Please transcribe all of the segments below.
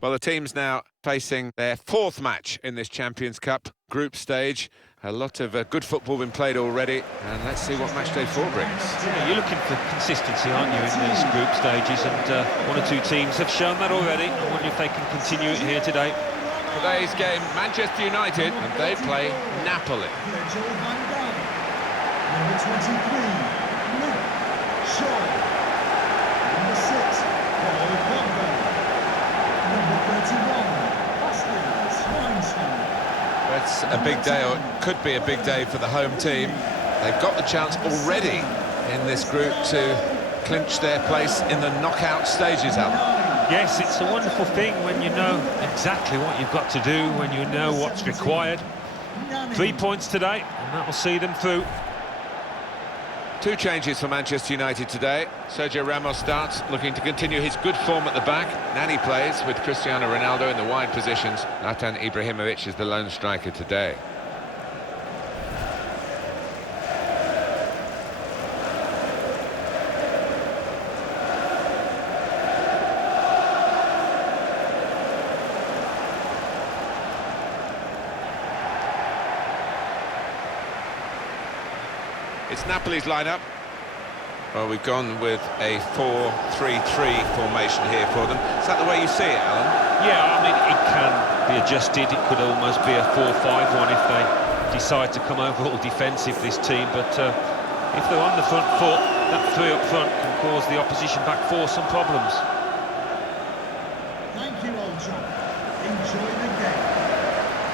Well, the team's now facing their fourth match in this Champions Cup group stage. A lot of good football been played already, and let's see what match day 4 brings. Yeah, you're looking for consistency, aren't you, in these group stages, and one or two teams have shown that already. I wonder if they can continue it here today. Today's game, Manchester United, and they play Napoli. Number 23, Luke Shaw. Number 6, Paul Pogba. Number 31, Bastian Schweinsteiger. It's a big day, or it could be a big day for the home team. They've got the chance already in this group to clinch their place in the knockout stages, Alan. Yes, it's a wonderful thing when you know exactly what you've got to do, when you know what's required. 3 points today, and that will see them through. 2 changes for Manchester United today. Sergio Ramos starts, looking to continue his good form at the back. Nani plays with Cristiano Ronaldo in the wide positions. Zlatan Ibrahimovic is the lone striker today. It's Napoli's lineup. Well, we've gone with a 4-3-3 formation here for them. Is that the way you see it, Alan? Yeah, I mean, it can be adjusted. It could almost be a 4-5-1 if they decide to come overall defensive, this team. But if they're on the front foot, that 3 up front can cause the opposition back 4 some problems. Thank you, Old Trafford. Enjoy the game.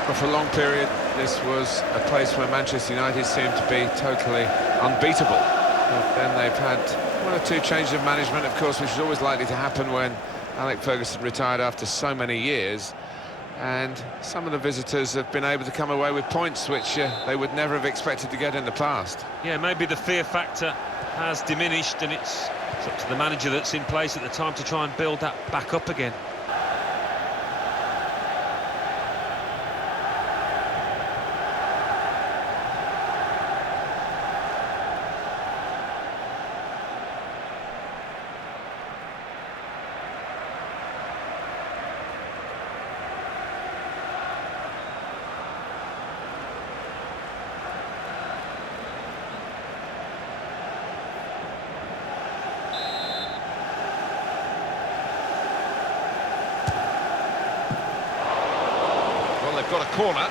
But for a long period, this was a place where Manchester United seemed to be totally unbeatable. But then they've had 1 or 2 changes of management, of course, which is always likely to happen when Alex Ferguson retired after so many years. And some of the visitors have been able to come away with points which they would never have expected to get in the past. Yeah, maybe the fear factor has diminished, and it's up to the manager that's in place at the time to try and build that back up again. They've got a corner.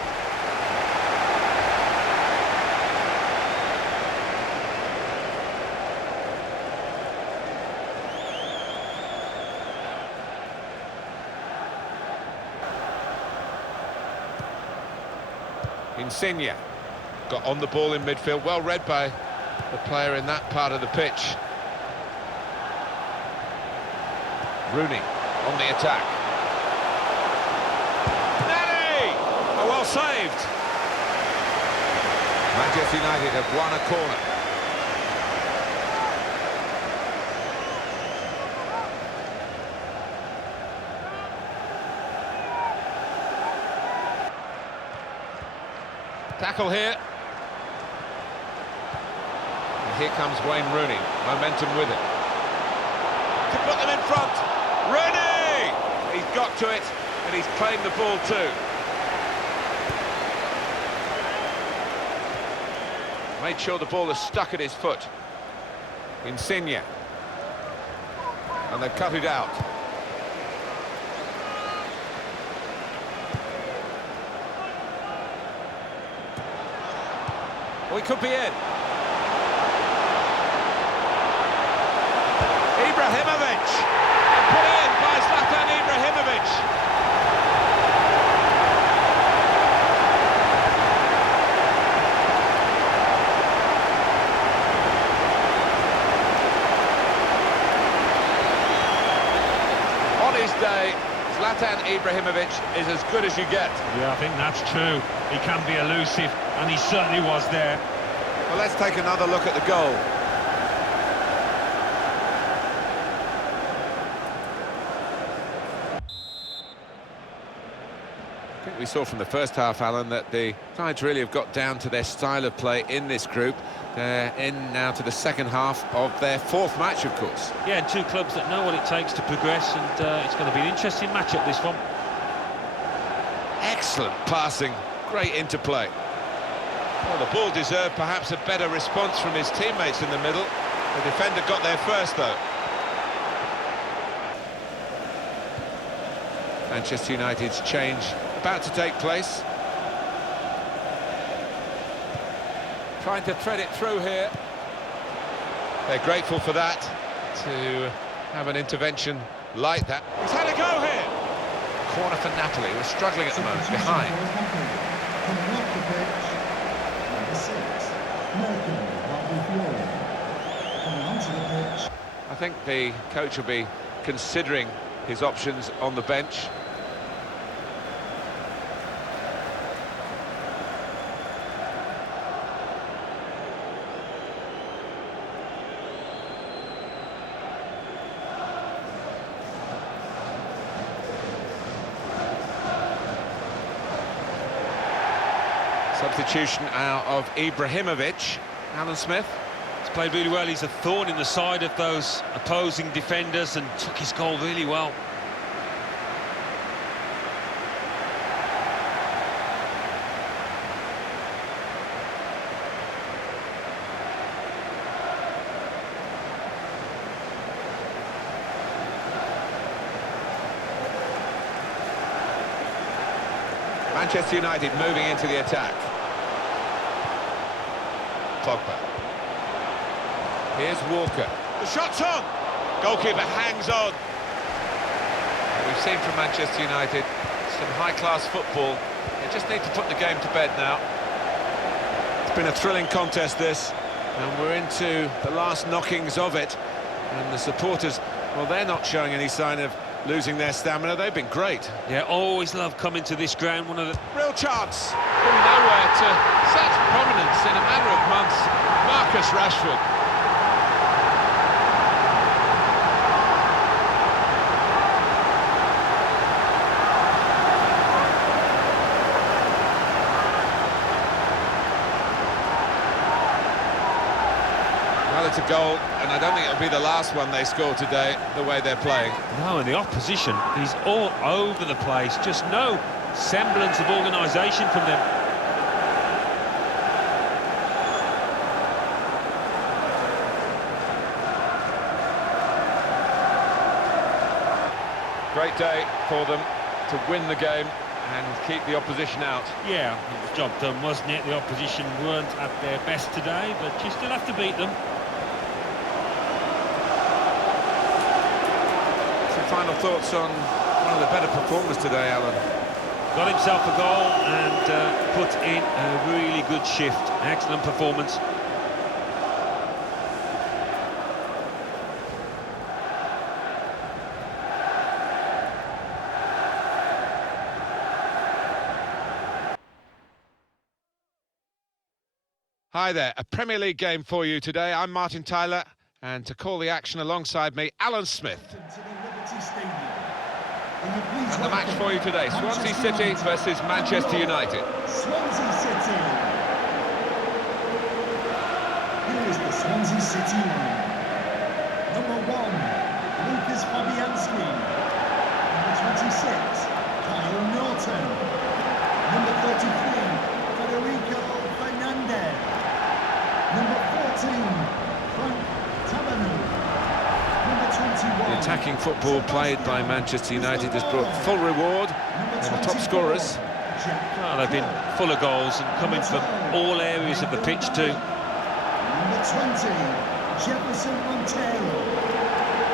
Insigne got on the ball in midfield, well read by the player in that part of the pitch. Rooney on the attack. Well saved. Manchester United have won a corner. Tackle here. And here comes Wayne Rooney. Momentum with it. To put them in front. Rooney! He's got to it, and he's claimed the ball too. Made sure the ball is stuck at his foot. Insigne. And they've cut it out. Oh, he could be in. Ibrahimovic. Put in by Zlatan Ibrahimovic. Day, Zlatan Ibrahimovic is as good as you get. Yeah, I think that's true. He can be elusive, and he certainly was there. Well, let's take another look at the goal. I think we saw from the first half, Alan, that the sides really have got down to their style of play in this group. They're in now to the second half of their fourth match, of course. Yeah, and two clubs that know what it takes to progress, and it's going to be an interesting matchup, this one. Excellent passing, great interplay. Well, the ball deserved perhaps a better response from his teammates in the middle. The defender got there first, though. Manchester United's change about to take place. Trying to thread it through here. They're grateful for that, to have an intervention like that. He's had a go here. Corner for Napoli. We're struggling at the moment, behind. Coming off the pitch, number 6, coming onto the pitch. I think the coach will be considering his options on the bench. Substitution out of Ibrahimovic. Alan Smith. He's played really well. He's a thorn in the side of those opposing defenders and took his goal really well. Manchester United moving into the attack. Pogba. Here's Walker. The shot's on! Goalkeeper hangs on. We've seen from Manchester United some high-class football. They just need to put the game to bed now. It's been a thrilling contest, this, and we're into the last knockings of it. And the supporters, well, they're not showing any sign of losing their stamina. They've been great. Yeah, always love coming to this ground. One of the real chance from nowhere to such prominence in a matter of months. Marcus Rashford. Well, it's a goal, and I don't think it'll be the last one they score today, the way they're playing. No, and the opposition is all over the place. Just no semblance of organisation from them. Great day for them to win the game and keep the opposition out. Yeah, it was job done, wasn't it? The opposition weren't at their best today, but you still have to beat them. Final thoughts on one of the better performers today, Alan? Got himself a goal and put in a really good shift. Excellent performance. Hi there, a Premier League game for you today. I'm Martin Tyler, and to call the action alongside me, Alan Smith. And the match for you today, Swansea City versus Manchester United. Swansea City. Here is the Swansea City line. Number 1, Lucas Fabianski. Number 26, Kyle Norton. Number 33, Federico Fernandez. Number 14, Frank Tabanu. The attacking football played by Manchester United has brought full reward. They're the top scorers. Well, they've been full of goals and coming from all areas of the pitch too. Number 20, Jefferson Montero.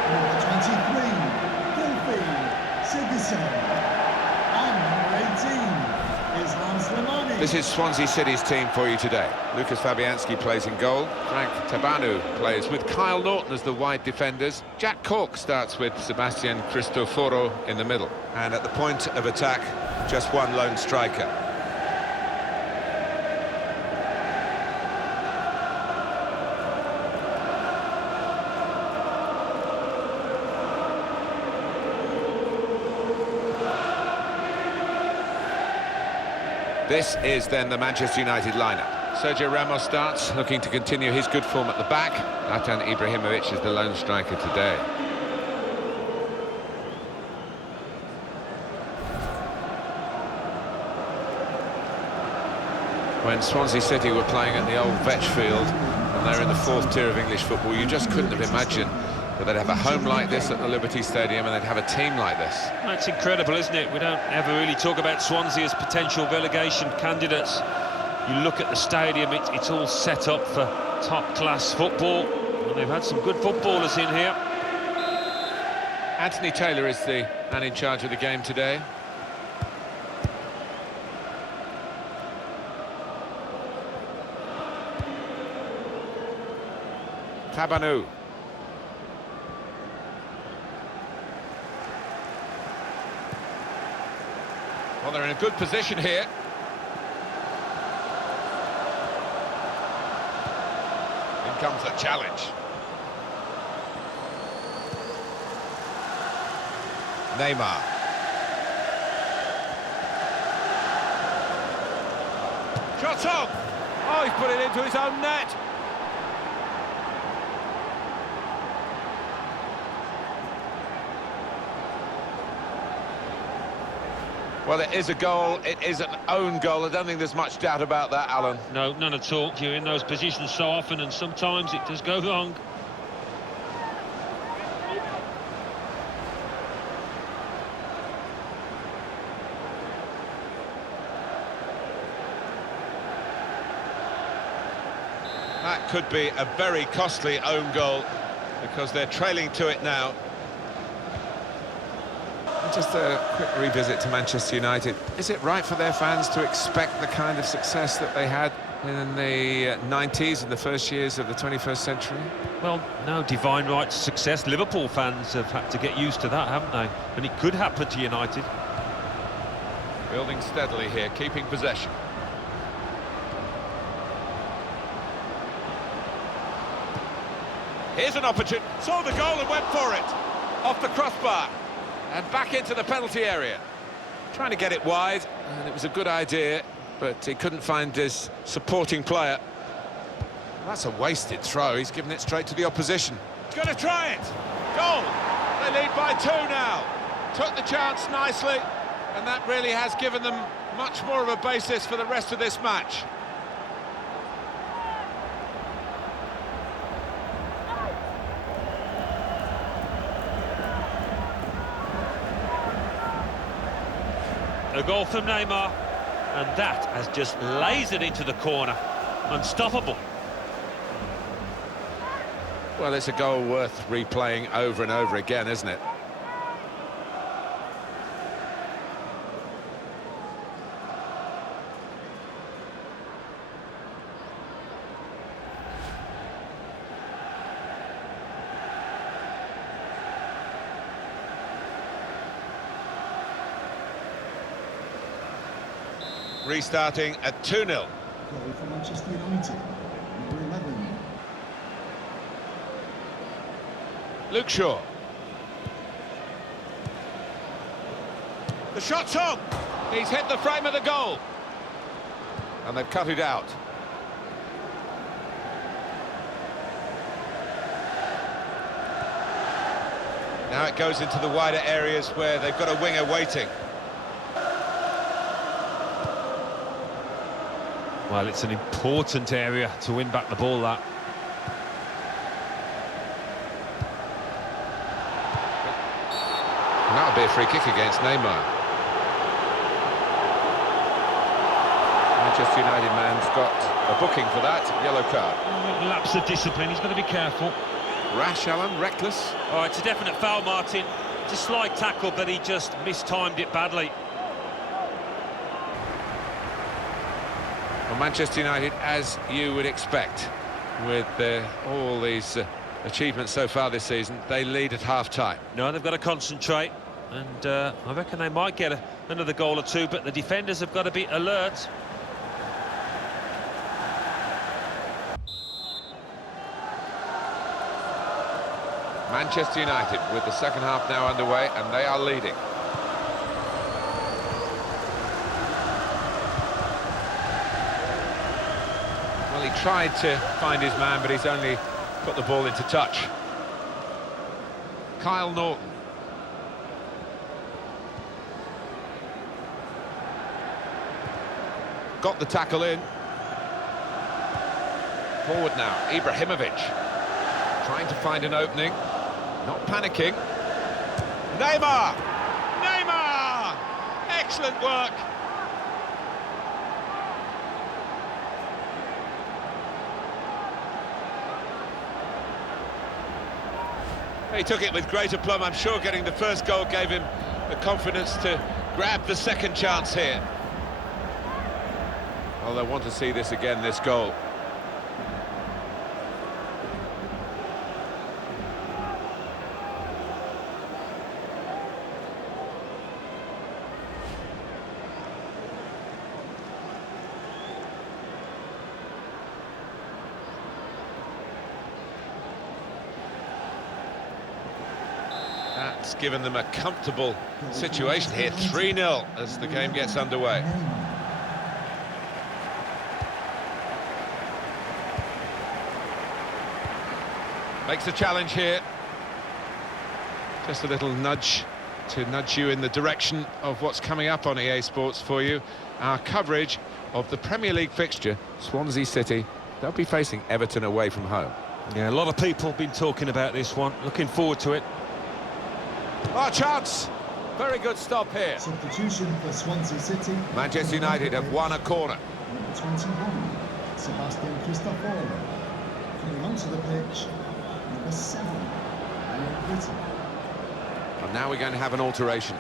Number 23, Gylfi Sigurdsson. And number 18 is Lance Lemani. This is Swansea City's team for you today. Lucas Fabianski plays in goal. Frank Tabanu plays with Kyle Norton as the wide defenders. Jack Cork starts with Sebastian Cristoforo in the middle. And at the point of attack, just one lone striker. This is then the Manchester United lineup. Sergio Ramos starts, looking to continue his good form at the back. Zlatan Ibrahimovic is the lone striker today. When Swansea City were playing at the old Vetch Field, and they're in the fourth tier of English football, you just couldn't have imagined that they'd have a home like this at the Liberty Stadium and they'd have a team like this. That's incredible, isn't it? We don't ever really talk about Swansea as potential relegation candidates. You look at the stadium, it's all set up for top-class football, and they've had some good footballers in here. Anthony Taylor is the man in charge of the game today. Tabanu. Well, they're in a good position here. In comes the challenge. Neymar. Shot on! Oh, he's put it into his own net. Well, it is a goal, it is an own goal. I don't think there's much doubt about that, Alan. No, none at all. You're in those positions so often, and sometimes it does go wrong. That could be a very costly own goal, because they're trailing to it now. Just a quick revisit to Manchester United. Is it right for their fans to expect the kind of success that they had in the 90s and the first years of the 21st century? Well, no divine right to success. Liverpool fans have had to get used to that, haven't they? And it could happen to United. Building steadily here, keeping possession. Here's an opportunity. Saw the goal and went for it. Off the crossbar. And back into the penalty area. Trying to get it wide, and it was a good idea, but he couldn't find his supporting player. That's a wasted throw. He's given it straight to the opposition. He's going to try it. Goal. They lead by 2 now. Took the chance nicely, and that really has given them much more of a basis for the rest of this match. A goal from Neymar, and that has just lasered into the corner. Unstoppable. Well, it's a goal worth replaying over and over again, isn't it? Restarting at 2-0. Goal for Manchester United, number 11. Luke Shaw. The shot's on. He's hit the frame of the goal. And they've cut it out. Now it goes into the wider areas where they've got a winger waiting. Well, it's an important area to win back the ball, that. And that'll be a free kick against Neymar. Manchester United man's got a booking for that, yellow card. Lapse of discipline, he's got to be careful. Rash, Alan, reckless. Oh, it's a definite foul, Martin. It's a slight tackle, but he just mistimed it badly. Well, Manchester United, as you would expect, with all these achievements so far this season, they lead at half-time. No, they've got to concentrate, and I reckon they might get another goal or two, but the defenders have got to be alert. Manchester United with the second half now underway, and they are leading. Well, he tried to find his man, but he's only put the ball into touch. Kyle Norton. Got the tackle in. Forward now, Ibrahimovic. Trying to find an opening. Not panicking. Neymar! Neymar! Excellent work. He took it with great aplomb. I'm sure getting the first goal gave him the confidence to grab the second chance here. Well, they want to see this again, this goal. That's given them a comfortable situation here, 3-0 as the game gets underway. Makes a challenge here. Just a little nudge to nudge you in the direction of what's coming up on EA Sports for you. Our coverage of the Premier League fixture, Swansea City. They'll be facing Everton away from home. Yeah, a lot of people have been talking about this one. Looking forward to it. Oh, chance! Very good stop here. Substitution for Swansea City. Manchester United have won a corner. Number 21, Sebastian Cristoforo. Coming onto the pitch, number 7, Ian Britton. And now we're going to have an alteration.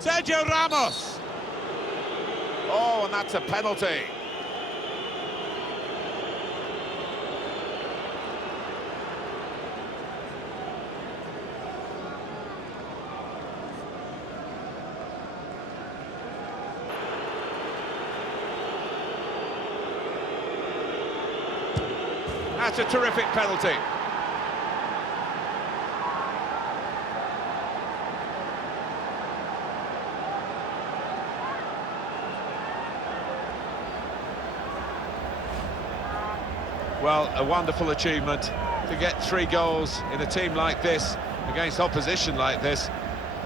Sergio Ramos! Oh, and that's a penalty. That's a terrific penalty. Well, a wonderful achievement to get 3 goals in a team like this, against opposition like this.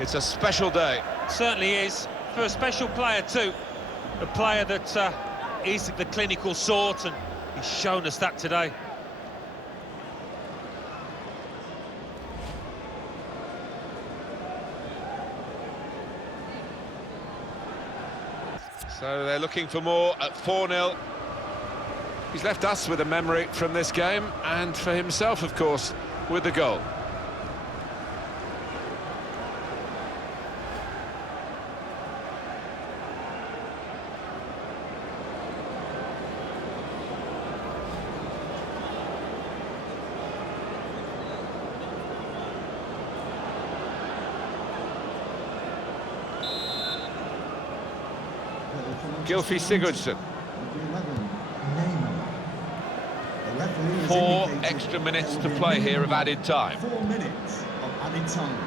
It's a special day. Certainly is, for a special player too. A player that is the clinical sort, and he's shown us that today. So they're looking for more at 4-0. He's left us with a memory from this game, and for himself, of course, with the goal. Gylfi Sigurdsson. 4 extra minutes to play here of added time. 4 minutes of added time.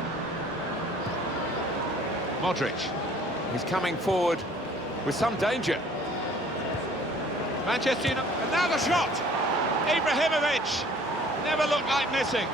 Modric. He's coming forward with some danger. Manchester United. And now the shot! Ibrahimovic. Never looked like missing.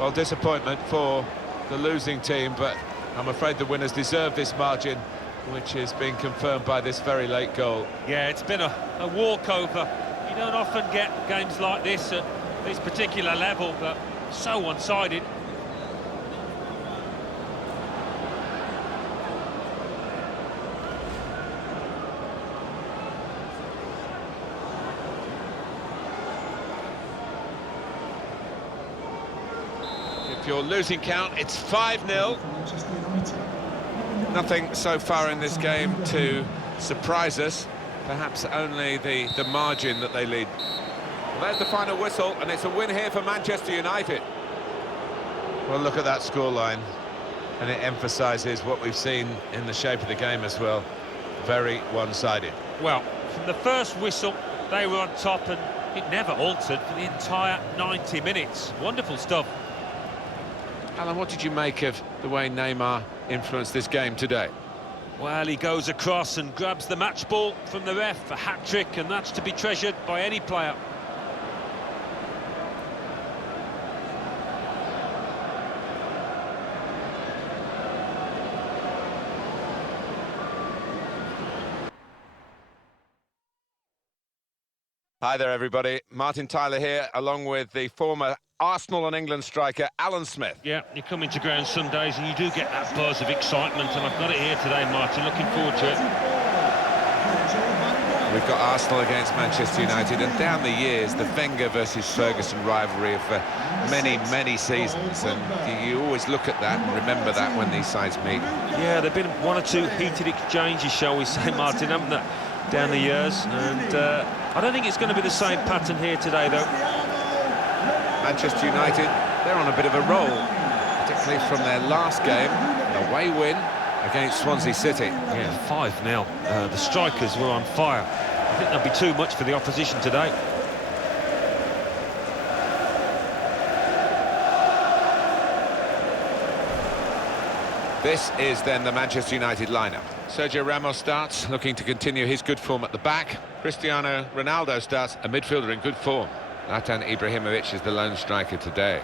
Well, disappointment for the losing team, but I'm afraid the winners deserve this margin, which is being confirmed by this very late goal. Yeah, it's been a walkover. You don't often get games like this at this particular level, but so one-sided. Your losing count, it's 5-0. Nothing so far in this game to surprise us, perhaps only the margin that they lead. Well, there's the final whistle, and it's a win here for Manchester United. Well, look at that scoreline, and it emphasises what we've seen in the shape of the game as well. Very one-sided. Well, from the first whistle, they were on top, and it never altered for the entire 90 minutes. Wonderful stuff. Alan, what did you make of the way Neymar influenced this game today? Well, he goes across and grabs the match ball from the ref, a hat-trick, and that's to be treasured by any player. Hi there, everybody. Martin Tyler here, along with the former Arsenal and England striker, Alan Smith. Yeah, you come into ground Sundays and you do get that buzz of excitement, and I've got it here today, Martin. Looking forward to it. We've got Arsenal against Manchester United, and down the years, the Wenger versus Ferguson rivalry of many, many seasons, and you always look at that and remember that when these sides meet. Yeah, there've been one or two heated exchanges, shall we say, Martin, haven't there, down the years, and I don't think it's going to be the same pattern here today, though. Manchester United, they're on a bit of a roll, particularly from their last game, an away win against Swansea City. Yeah, 5-0. The strikers were on fire. I think that'll be too much for the opposition today. This is then the Manchester United lineup. Sergio Ramos starts, looking to continue his good form at the back. Cristiano Ronaldo starts, a midfielder in good form. Zlatan Ibrahimovic is the lone striker today.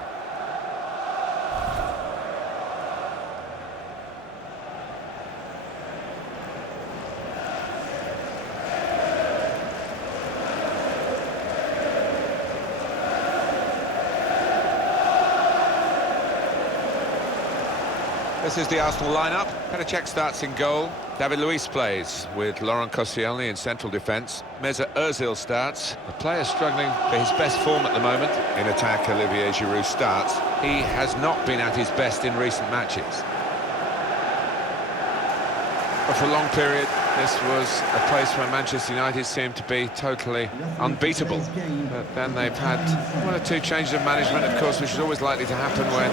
This is the Arsenal lineup. Petr Cech starts in goal. David Luiz plays with Laurent Koscielny in central defence. Mesut Ozil starts. The player struggling for his best form at the moment. In attack, Olivier Giroud starts. He has not been at his best in recent matches. But for a long period, this was a place where Manchester United seemed to be totally unbeatable. But then they've had one or two changes of management, of course, which is always likely to happen when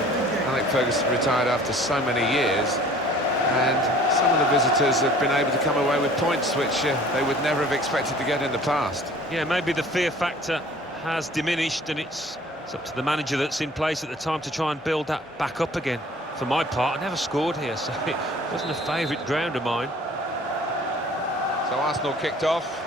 Alex Ferguson retired after so many years. And some of the visitors have been able to come away with points which they would never have expected to get in the past. Yeah, maybe the fear factor has diminished, and it's up to the manager that's in place at the time to try and build that back up again. For my part, I never scored here, so it wasn't a favourite ground of mine. So Arsenal kicked off.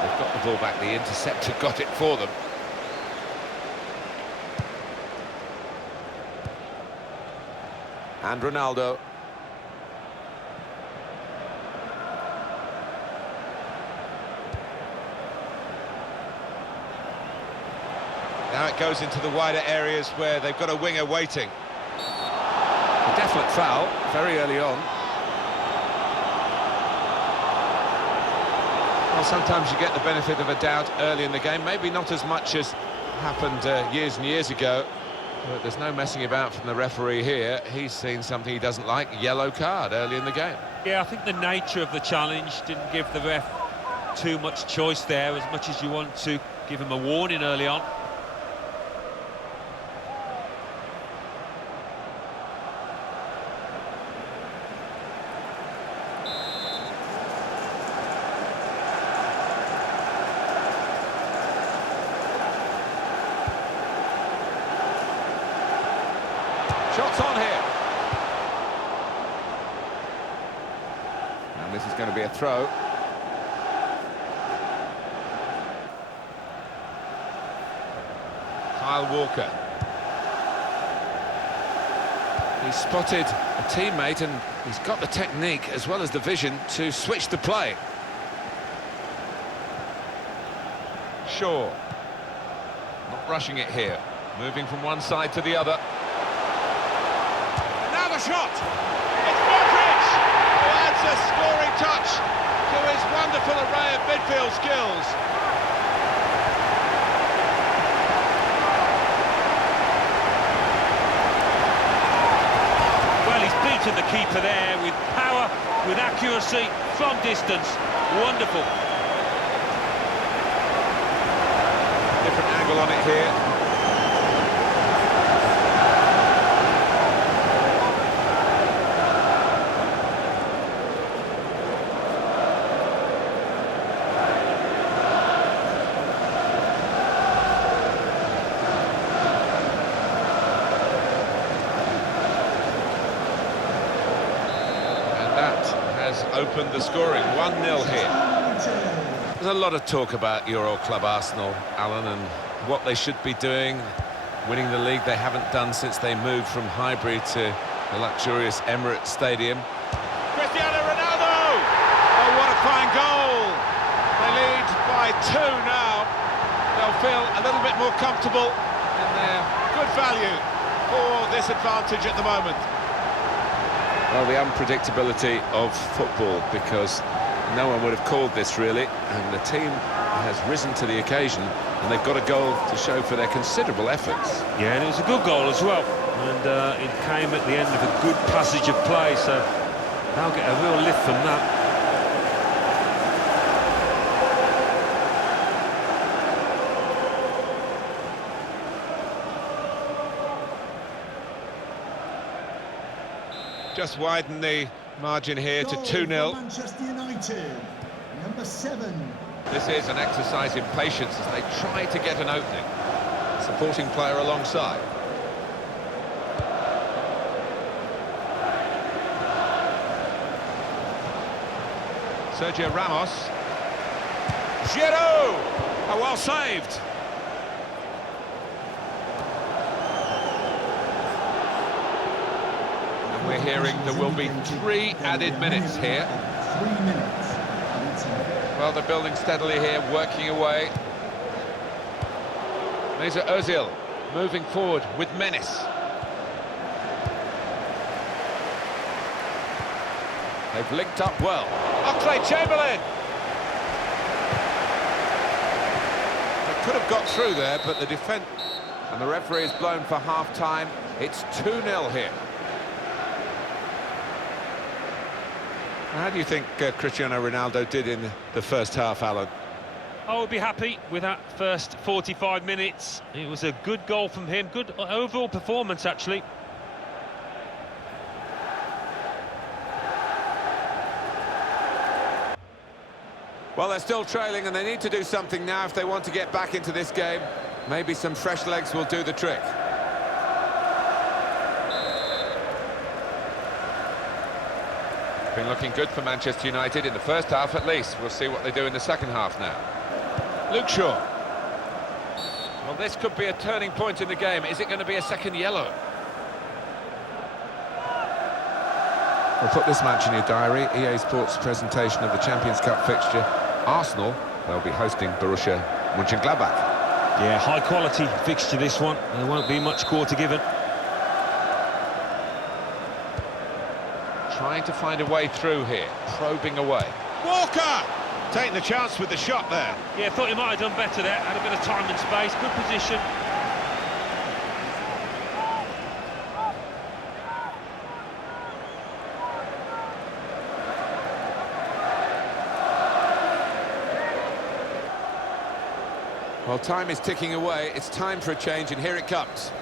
They've got the ball back, the interceptor got it for them. And Ronaldo. Now it goes into the wider areas where they've got a winger waiting. A definite foul, very early on. Well, sometimes you get the benefit of a doubt early in the game, maybe not as much as happened years and years ago, but there's no messing about from the referee here. He's seen something he doesn't like, yellow card early in the game. Yeah, I think the nature of the challenge didn't give the ref too much choice there, as much as you want to give him a warning early on. Shots on here. And this is going to be a throw. Kyle Walker. He's spotted a teammate and he's got the technique as well as the vision to switch the play. Shaw. Not rushing it here. Moving from one side to the other. Now the shot! It's Modric who adds a scoring touch. to his wonderful array of midfield skills. Well, he's beaten the keeper there with power, with accuracy, from distance. Wonderful. Different angle on it here. Opened the scoring, 1-0 here. There's a lot of talk about your old club Arsenal, Alan, and what they should be doing, winning the league they haven't done since they moved from Highbury to the luxurious Emirates Stadium. Cristiano Ronaldo! Oh, what a fine goal! They lead by 2 now. They'll feel a little bit more comfortable, and they're good value for this advantage at the moment. Well, the unpredictability of football, because no one would have called this, really, and the team has risen to the occasion, and they've got a goal to show for their considerable efforts. Yeah, and it was a good goal as well, and it came at the end of a good passage of play, so they'll get a real lift from that. Just widen the margin here to 2-0. Manchester United, number 7. This is an exercise in patience as they try to get an opening. Supporting player alongside. Sergio Ramos. Giroud! Oh, well saved. We're hearing there will be 3 added minutes here. 3 minutes. Well, they're building steadily here, working away. Mesut Ozil moving forward with menace. They've linked up well. Oxlade-Chamberlain! They could have got through there, but the defence... And the referee is blown for half-time. It's 2-0 here. How do you think Cristiano Ronaldo did in the first half, Alan? I would be happy with that first 45 minutes. It was a good goal from him, good overall performance, actually. Well, they're still trailing, and they need to do something now if they want to get back into this game. Maybe some fresh legs will do the trick. Been looking good for Manchester United in the first half at least. We'll see what they do in the second half now. Luke Shaw. Well, this could be a turning point in the game. Is it going to be a second yellow? We'll put this match in your diary. EA Sports presentation of the Champions Cup fixture. Arsenal, they'll be hosting Borussia Mönchengladbach. Yeah, high-quality fixture, this one. There won't be much quarter given. Trying to find a way through here, probing away. Walker! Taking the chance with the shot there. Yeah, thought he might have done better there. Had a bit of time and space, good position. Well, time is ticking away. It's time for a change, and here it comes.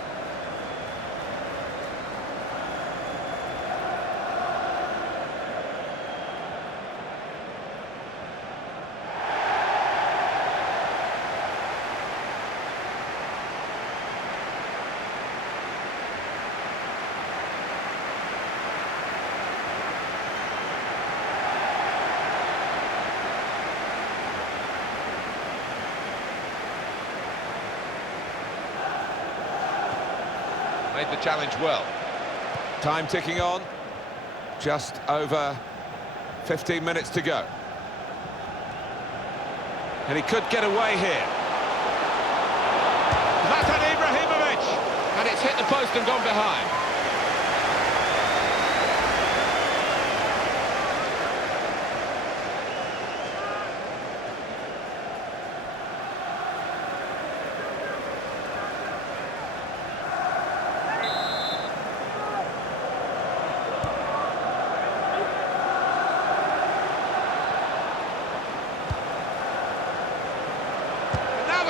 Made the challenge well. Time ticking on. Just over 15 minutes to go. And he could get away here. Zlatan Ibrahimovic! And it's hit the post and gone behind.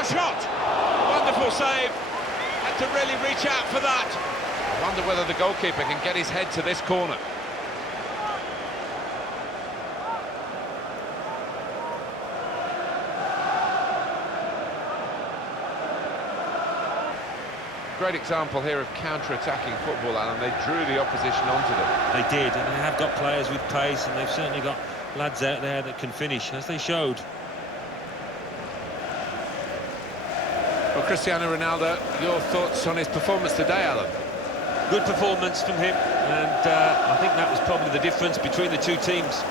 a shot! Wonderful save. Had to really reach out for that. I wonder whether the goalkeeper can get his head to this corner. Great example here of counter-attacking football, Alan. They drew the opposition onto them. They did, and they have got players with pace, and they've certainly got lads out there that can finish, as they showed. Well, Cristiano Ronaldo, your thoughts on his performance today, Alan? Good performance from him, and I think that was probably the difference between the two teams.